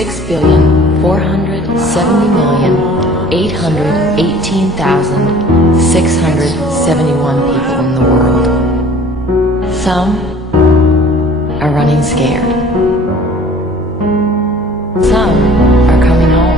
6,470,818,671 people in the world. Some are running scared. Some are coming home.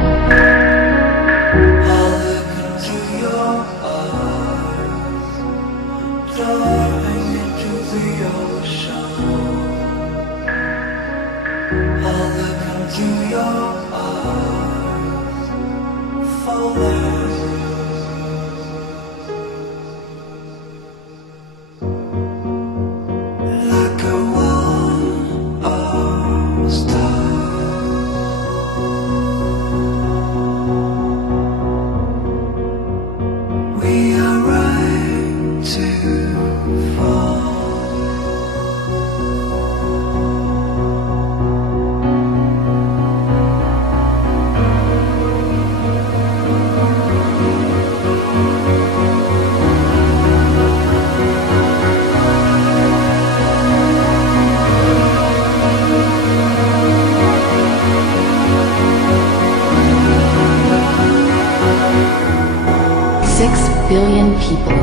Billion people,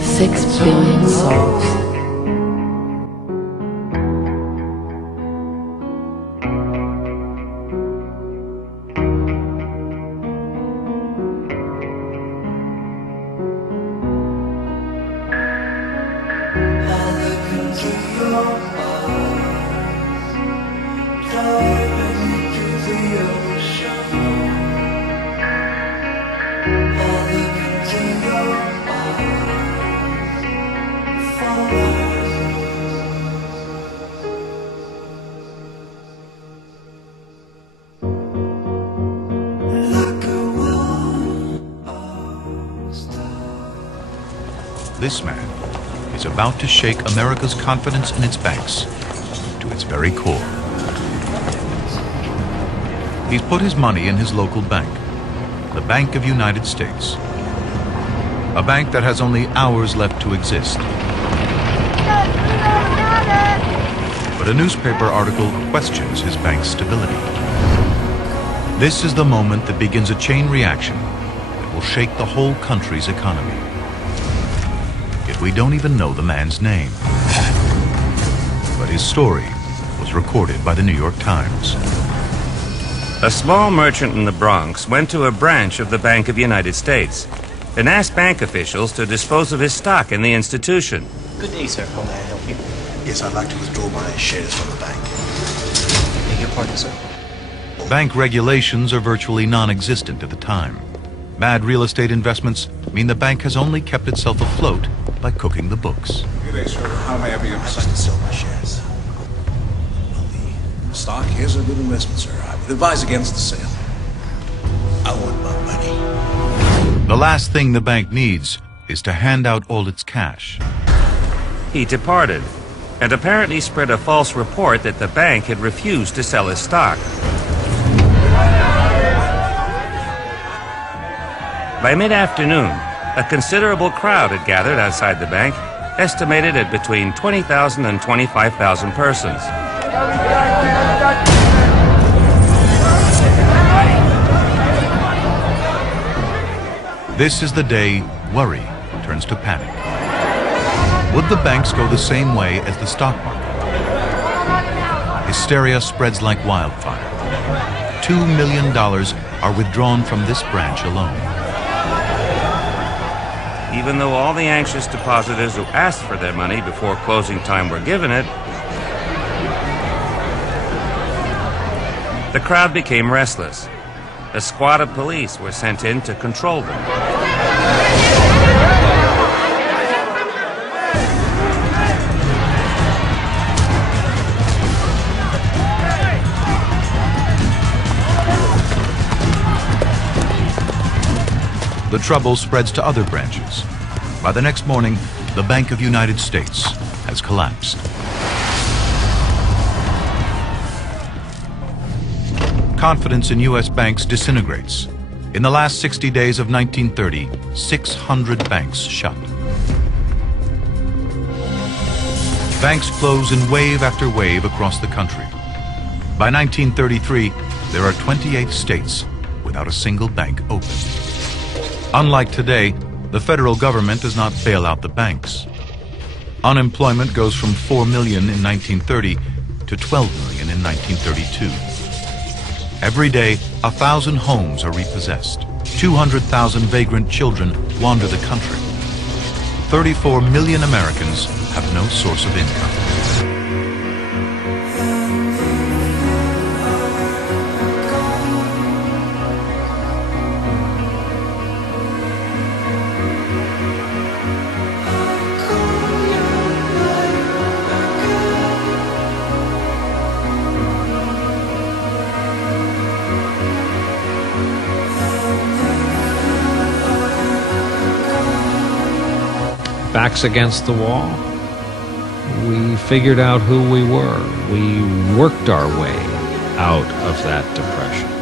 6 billion souls. This man is about to shake America's confidence in its banks to its very core. He's put his money in his local bank, the Bank of United States. A bank that has only hours left to exist. But a newspaper article questions his bank's stability. This is the moment that begins a chain reaction that will shake the whole country's economy. Yet we don't even know the man's name. But his story was recorded by the New York Times. A small merchant in the Bronx went to a branch of the Bank of United States and asked bank officials to dispose of his stock in the institution. Good day, sir. How may I help you? Yes, I'd like to withdraw my shares from the bank. Beg your pardon, sir. Bank regulations are virtually non-existent at the time. Bad real estate investments mean the bank has only kept itself afloat by cooking the books. Good day, sir. How may I be of assistance? I'd like to sell my shares. Well, the stock is a good investment, sir. I would advise against the sale. I want my money. The last thing the bank needs is to hand out all its cash. He departed and apparently spread a false report that the bank had refused to sell his stock. By mid-afternoon, a considerable crowd had gathered outside the bank, estimated at between 20,000 and 25,000 persons. This is the day worry turns to panic. Would the banks go the same way as the stock market? Hysteria spreads like wildfire. $2 million are withdrawn from this branch alone. Even though all the anxious depositors who asked for their money before closing time were given it, the crowd became restless. A squad of police were sent in to control them. The trouble spreads to other branches. By the next morning, the Bank of United States has collapsed. Confidence in U.S. banks disintegrates. In the last 60 days of 1930, 600 banks shut. Banks close in wave after wave across the country. By 1933, there are 28 states without a single bank open. Unlike today, the federal government does not bail out the banks. Unemployment goes from 4 million in 1930 to 12 million in 1932. Every day, 1,000 homes are repossessed. 200,000 vagrant children wander the country. 34 million Americans have no source of income. Backs against the wall, we figured out who we were. We worked our way out of that depression.